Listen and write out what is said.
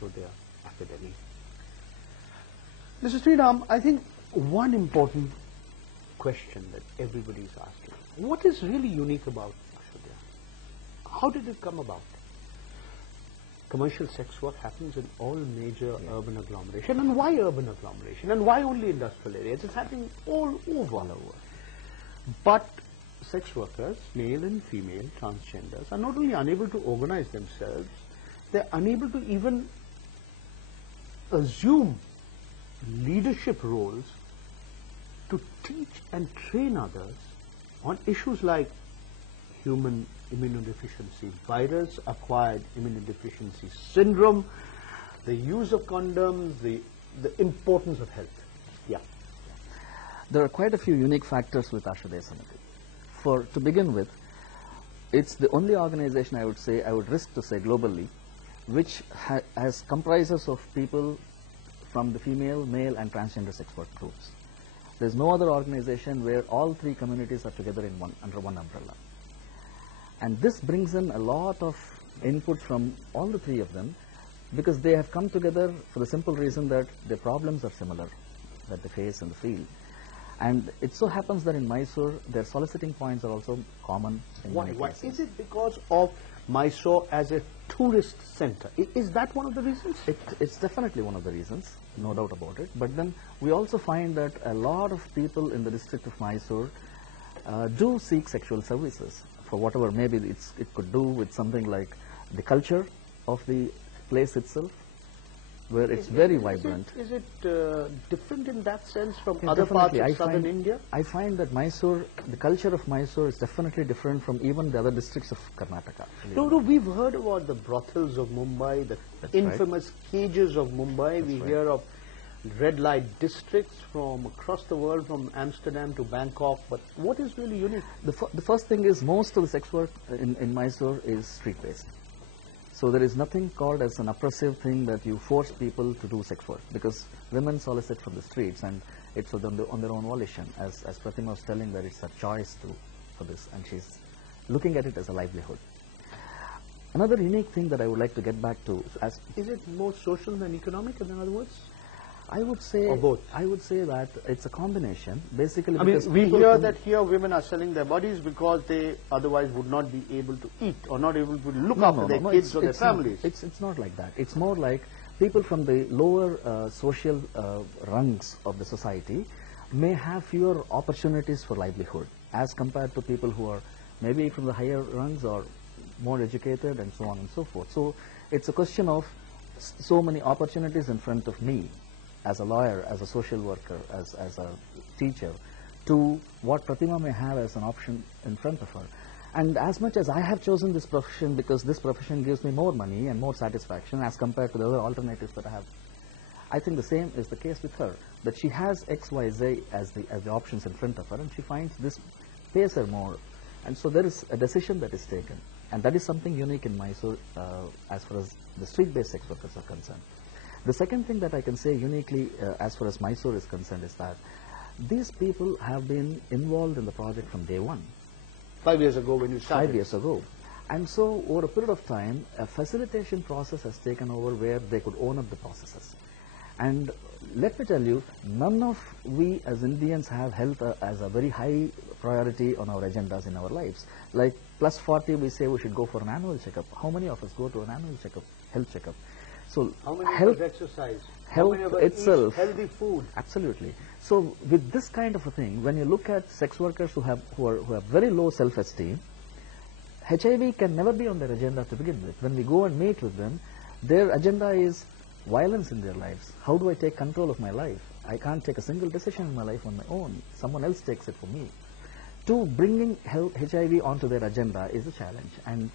Ashodaya Academy. Mr. Sriram, I think one important question that everybody is asking, what is really unique about Ashodaya? How did it come about? Commercial sex work happens in all major urban agglomeration. And why urban agglomeration? And why only industrial areas? It's happening all over. But sex workers, male and female, transgenders, are not only unable to organize themselves, they're unable to even assume leadership roles to teach and train others on issues like human immunodeficiency virus, acquired immunodeficiency syndrome, the use of condoms, the importance of health. Yeah. There are quite a few unique factors with Ashodaya Samiti. To begin with, it's the only organization I would risk to say globally, which has comprises of people from the female, male and transgender sex work groups. There's no other organization where all three communities are together in under one umbrella. And this brings in a lot of input from all the three of them, because they have come together for the simple reason that their problems are similar, that they face in the field. And it so happens that in Mysore, their soliciting points are also common in many cases. Is it because of Mysore as a tourist center? Is that one of the reasons? It's definitely one of the reasons, no doubt about it. But then we also find that a lot of people in the district of Mysore do seek sexual services for whatever maybe it could do with something like the culture of the place itself, where it's very vibrant. Is it different in that sense from other parts of southern India? I find that Mysore, the culture of Mysore is definitely different from even the other districts of Karnataka. No, we've heard about the brothels of Mumbai, the infamous cages of Mumbai. We hear of red light districts from across the world, from Amsterdam to Bangkok. But what is really unique? The first thing is most of the sex work in Mysore is street-based. So there is nothing called as an oppressive thing that you force people to do sex work, because women solicit from the streets and it's on their own volition. As Pratima was telling, that it's a choice for this, and she's looking at it as a livelihood. Another unique thing that I would like to get back to, is it more social than economic, in other words? I would say, or both. I would say that it's a combination. Basically, I mean, we hear that here women are selling their bodies because they otherwise would not be able to eat or not able to look after their kids or their families. It's not like that. It's more like people from the lower social rungs of the society may have fewer opportunities for livelihood as compared to people who are maybe from the higher rungs or more educated and so on and so forth. So it's a question of so many opportunities in front of me as a lawyer, as a social worker, as a teacher, to what Pratima may have as an option in front of her. And as much as I have chosen this profession because this profession gives me more money and more satisfaction as compared to the other alternatives that I have, I think the same is the case with her, that she has X, Y, Z as the options in front of her, and she finds this pays her more. And so there is a decision that is taken. And that is something unique in Mysore as far as the street-based sex workers are concerned. The second thing that I can say uniquely as far as Mysore is concerned is that these people have been involved in the project from day one. 5 years ago when you started? 5 years ago. And so over a period of time, a facilitation process has taken over where they could own up the processes. And let me tell you, none of we as Indians have health as a very high priority on our agendas in our lives. Like plus 40, we say we should go for an annual checkup. How many of us go to an annual checkup, health checkup? So how many health, exercise, health itself, healthy food. Absolutely. So with this kind of a thing, when you look at sex workers who have very low self-esteem, HIV can never be on their agenda to begin with. When we go and meet with them, their agenda is violence in their lives. How do I take control of my life? I can't take a single decision in my life on my own. Someone else takes it for me. To bringing HIV onto their agenda is a challenge. And